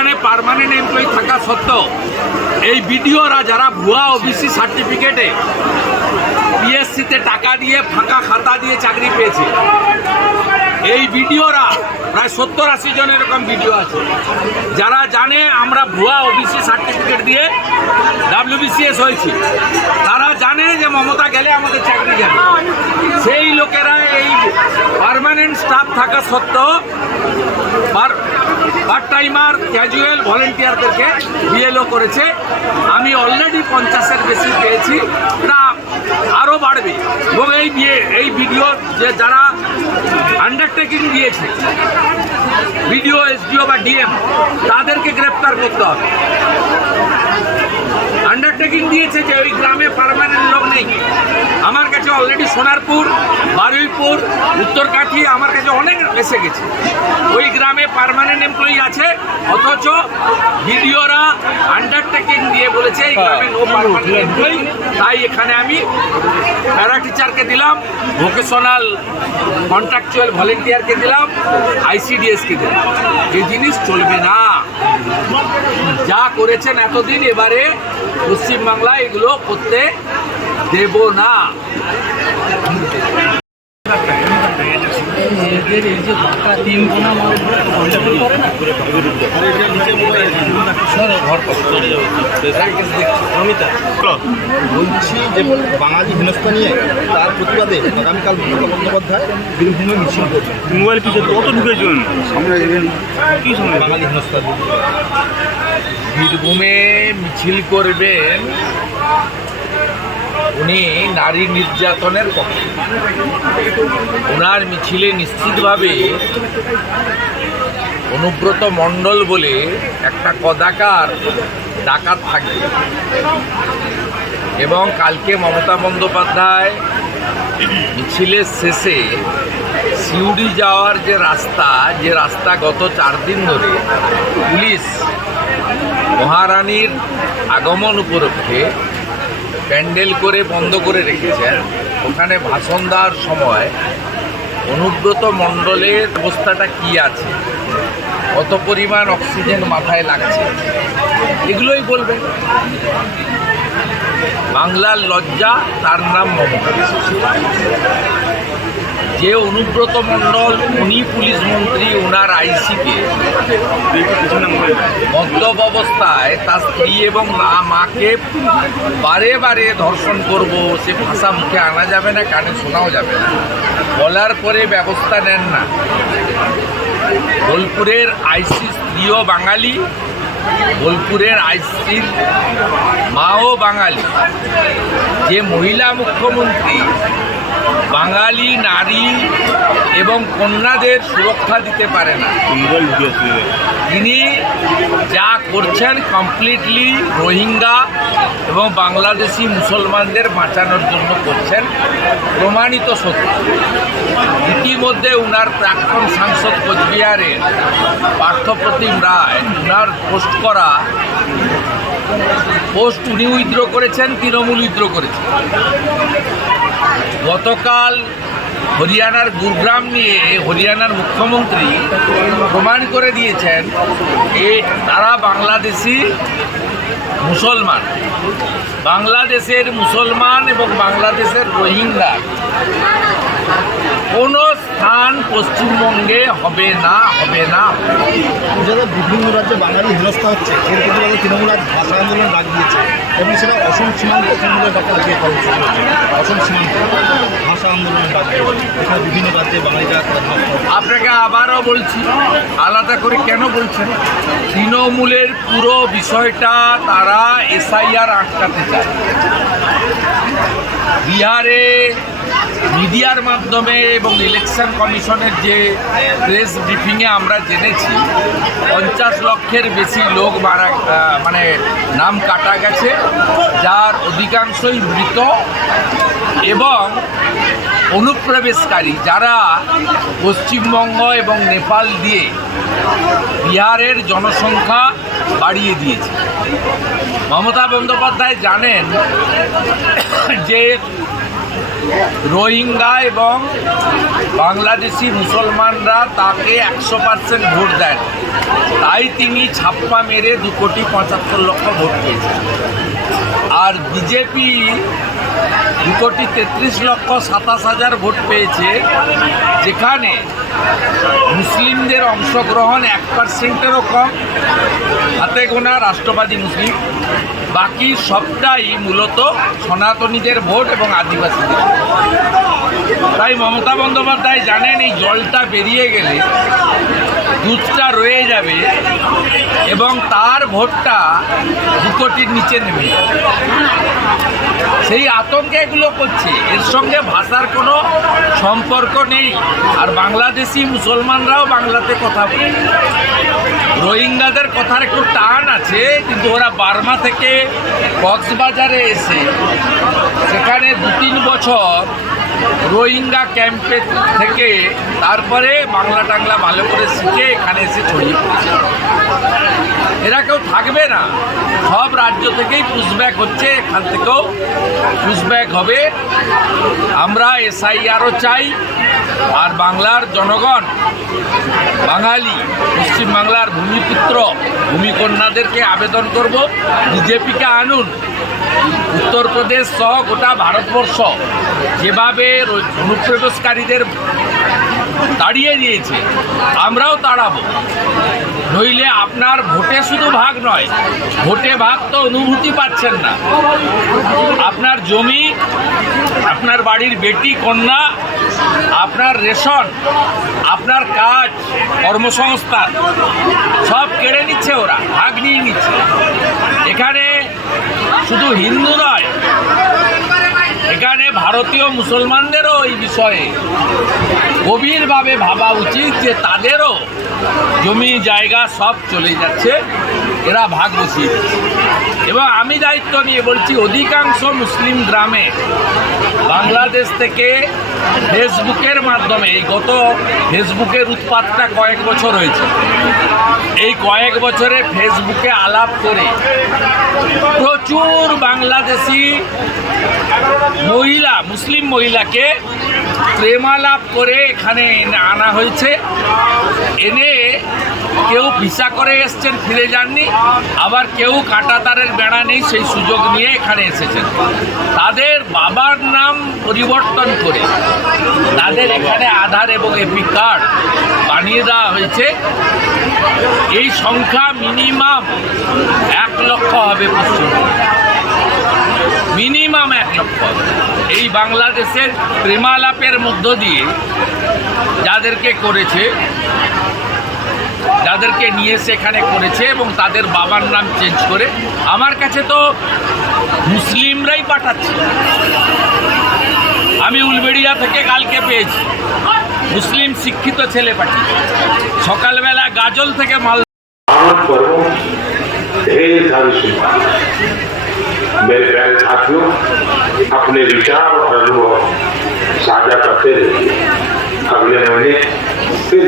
এখানে permanent employee থাকা সত্ত্বেও এই বিডিওরা যারা ভুয়া ওবিসি সার্টিফিকেটে পিএসসিতে টাকা দিয়ে ফাঁকা খাতা দিয়ে চাকরি পেয়েছে, এই ভিডিওরা প্রায় সত্তর আশি জন এরকম ভিডিও আছে। যারা জানে আমরা ভুয়া ওবিসি সার্টিফিকেট দিয়ে ডাব্লিউবিসিএস হয়েছি, তারা জানে যে মমতা গেলে আমাদের চাকরি যাবে। সেই পার্মানেন্ট স্টাফ থাকা সত্ত্বেও পার পার্ট টাইমার ক্যাজুয়াল ভলেন্টিয়ারদেরকে বিএলও করেছে। আমি অলরেডি পঞ্চাশের বেশি পেয়েছি। না আরও বাড়বে। এবং এই বিয়ে এই ভিডিও যে যারা আন্ডারটেকিং দিয়েছে ভিডিও এসডিও বা ডিএম তাদেরকে গ্রেপ্তার করতে হবে। আন্ডারটেকিং দিয়েছে যে ওই গ্রামে পারমানেন্ট লোক নেই। আমার কাছে অলরেডি সোনারপুর বারুইপুর উত্তরকাঠি আমার কাছে অনেক এসে গেছে। ওই গ্রামে পারমানেন্ট এমপ্লয়ি আছে অথচ ভিডিওরা আন্ডারটেকিং দিয়ে বলেছে এই গ্রামে নো পার্মানেন্ট এমপ্লয়ি তাই এখানে আমি প্যারা টিচারকে দিলাম ভোকেশনাল কন্ট্রাকচুয়াল ভলেন্টিয়ারকে দিলাম আইসিডিএসকে দিলাম। এই জিনিস চলবে না। যা করেছেন এতদিন, এবারে পশ্চিমবাংলায় এগুলো করতে দেব না। এদের এই যে তিন গোনা করে না? বলছি যে বাঙালি হেনস্থা নিয়ে তার প্রতিবাদে আগামীকাল মমতা বন্দ্যোপাধ্যায় বীরভূমে মিছিল করবেন মোবাইল পিছিয়ে কত ঢুকেছেন? সামনে কি সামনে? বাঙালি হেনস্থার বীরভূমে মিছিল করবেন উনি নারী নির্যাতনের পক্ষে। ওনার মিছিলে নিশ্চিতভাবে অনুব্রত মণ্ডল বলে একটা কদাকার ডাকাত থাকবে এবং কালকে মমতা বন্দ্যোপাধ্যায় মিছিলের শেষে সিউড়ি যাওয়ার যে রাস্তা যে রাস্তা গত চার দিন ধরে পুলিশ মহারানীর আগমন উপলক্ষে প্যান্ডেল করে বন্ধ করে রেখেছেন। ওখানে ভাষণ দেওয়ার সময় অনুব্রত মণ্ডলের অবস্থাটা কি আছে? কত পরিমাণ অক্সিজেন মাথায় লাগছে? এগুলোই বলবেন। বাংলার লজ্জা, তার নাম মমতা। যে অনুব্রত মণ্ডল, উনি পুলিশ মন্ত্রী ওনার আইসিকে মদ্যপ অবস্থায় তার স্ত্রী এবং মা, মাকে বারে বারে ধর্ষণ করব, সে ভাষা মুখে আনা যাবে না, কানে শোনাও যাবে না। বলার পরে ব্যবস্থা নেন না। বোলপুরের আইসি স্ত্রীও বাঙালি বোলপুরের আইসির মাও বাঙালি। যে মহিলা মুখ্যমন্ত্রী বাঙালি নারী এবং কন্যাদের সুরক্ষা দিতে পারে না। তিনি যা করছেন কমপ্লিটলি রোহিঙ্গা এবং বাংলাদেশি মুসলমানদের বাঁচানোর জন্য করছেন প্রমাণিত সত্য। ইতিমধ্যে উনার প্রাক্তন সাংসদ কোচবিহারের পার্থপ্রতিম রায় উনার পোস্ট করা পোস্ট উনি উইথড্র করেছেন, তৃণমূল উইথড্র করেছেন। গতকাল হরিয়ানার গুরগ্রাম নিয়ে হরিয়ানার মুখ্যমন্ত্রী প্রমাণ করে দিয়েছেন এ তারা বাংলাদেশি মুসলমান। বাংলাদেশের মুসলমান এবং বাংলাদেশের রোহিঙ্গা। কোনো স্থান পশ্চিমবঙ্গে হবে না হবে না। যারা বিভিন্ন রাজ্যে বাঙালি হেনস্থা হচ্ছে। এর প্রতিবাদে তৃণমূল আজ ভাষা আন্দোলন ডাক দিয়েছে এবং সেটা অসম সীমান্ত তৃণমূলের ডাকে আজকে কর্মসূচি অসম সীমান্ত ভাষা আন্দোলনের ডাক দিয়েছে। এখানে বিভিন্ন রাজ্যে বাঙালিরা আপনাকে আবারও বলছি আলাদা করে কেন বলছেন? তৃণমূলের পুরো বিষয়টা তারা এসআইআর আটকাতে চায়। বিহারে মিডিয়ার মাধ্যমে এবং ইলেকশন কমিশনের যে প্রেস ব্রিফিংয়ে আমরা জেনেছি, পঞ্চাশ লক্ষের বেশি লোক মারা মানে নাম কাটা গেছে, যার অধিকাংশই মৃত এবং অনুপ্রবেশকারী যারা পশ্চিমবঙ্গ এবং নেপাল দিয়ে বিহারের জনসংখ্যা বাড়িয়ে দিয়েছে। মমতা বন্দ্যোপাধ্যায় জানেন যে রোহিঙ্গা এবং বাংলাদেশি মুসলমানরা তাকে একশো পার্সেন্ট ভোট দেন। তাই তিনি ছাপ্পা মেরে দু কোটি পঁচাত্তর লক্ষ ভোট পেয়েছেন। আর বিজেপি দু কোটি তেত্রিশ লক্ষ সাতাশ হাজার ভোট পেয়েছে, যেখানে মুসলিমদের অংশগ্রহণ এক পার্সেন্টেরও কম। হাতে গোনা রাষ্ট্রবাদী মুসলিম। বাকি সবটাই মূলত সনাতনীদের ভোট এবং আদিবাসীদের তাই মমতা বন্দ্যোপাধ্যায় জানেন, এই জলটা বেরিয়ে গেলে দুধটা রয়ে যাবে এবং তার ভোটটা দু কোটির নিচে নেমে যাবে সেই আতঙ্কে এগুলো করছে। এর সঙ্গে ভাষার কোনো সম্পর্ক নেই। আর বাংলাদেশি মুসলমানরাও বাংলাতে কথা বলে। রোহিঙ্গাদের কথার একটু টান আছে, কিন্তু ওরা বার্মা থেকে কক্সবাজারে এসে সেখানে দু তিন বছর রোহিঙ্গা ক্যাম্পে থেকে তারপরে বাংলা টাংলা ভালো করে শিখে এখানে এসে ছড়িয়ে পড়েছে। এরা কেউ থাকবে না। সব রাজ্য থেকেই পুশব্যাক হচ্ছে, এখান থেকেও পুশব্যাক হবে। আমরা এসআইআরও চাই, আর বাংলার জনগণ, বাঙালি, পশ্চিমবাংলার ভূমিপুত্র, ভূমিকন্যাদেরকে আবেদন করব, বিজেপিকে আনুন। উত্তরপ্রদেশ সহ গোটা ভারতবর্ষ, যেভাবে অনুপ্রবেশকারীদের তাড়িয়ে দিয়েছে। আমরাও তাড়াবো। নইলে আপনার ভোটে শুধু ভাগ নয়, ভোটে ভাগ তো অনুভূতি পাচ্ছেন না। আপনার জমি, আপনার বাড়ির বেটি, কন্যা, আপনার রেশন, আপনার কাজ, কর্মসংস্থান, সব কেড়ে নিচ্ছে ওরা, ভাগ নিয়ে নিচ্ছে। এখানে শুধু হিন্দু নয় এখানে ভারতীয় মুসলমানদেরও এই বিষয়ে গভীরভাবে ভাবা উচিত যে তাদেরও জমি, জায়গা সব চলে যাচ্ছে, এরা ভাগ বসিয়ে দিচ্ছে এবং আমি দায়িত্ব নিয়ে বলছি, অধিকাংশ মুসলিম গ্রামে বাংলাদেশ থেকে ফেসবুকের মাধ্যমে, এই গত ফেসবুকের উৎপাতটা কয়েক বছর হয়েছে। এই কয়েক বছরে ফেসবুকে আলাপ করে প্রচুর বাংলাদেশি মহিলা, মুসলিম মহিলাকে প্রেমালাপ করে এখানে আনা হয়েছে। এনে কেউ ভিসা করে এসছেন, ফিরে যাননি। আবার কেউ কাঁটাতারের বেড়া নেই, সেই সুযোগ নিয়ে এখানে এসেছেন। তাদের বাবার নাম পরিবর্তন করে তাদের এখানে আধার এবং এপি কার্ড বানিয়ে দেওয়া হয়েছে। এই সংখ্যা মিনিমাম এক লক্ষ হবে পশ্চিমবঙ্গে। মিনিমাম এক লক্ষ। এই বাংলাদেশের প্রেমালাপের মধ্য দিয়ে যাদেরকে করেছে, যাদেরকে নিয়ে সেখানে করেছে এবং তাদের বাবার নাম চেঞ্জ করে, আমার কাছে তো মুসলিমরাই পাঠাচ্ছে। আমি উলবেড়িয়া থেকে কালকে পেয়েছি। মুসলিম শিক্ষিত ছেলে পাঠিয়েছে। সকালবেলা গাজল থেকে মাল मेरे प्यारे साथियों अपने विचार और अनुभव साझा करते रहिए। अगले महीने फिर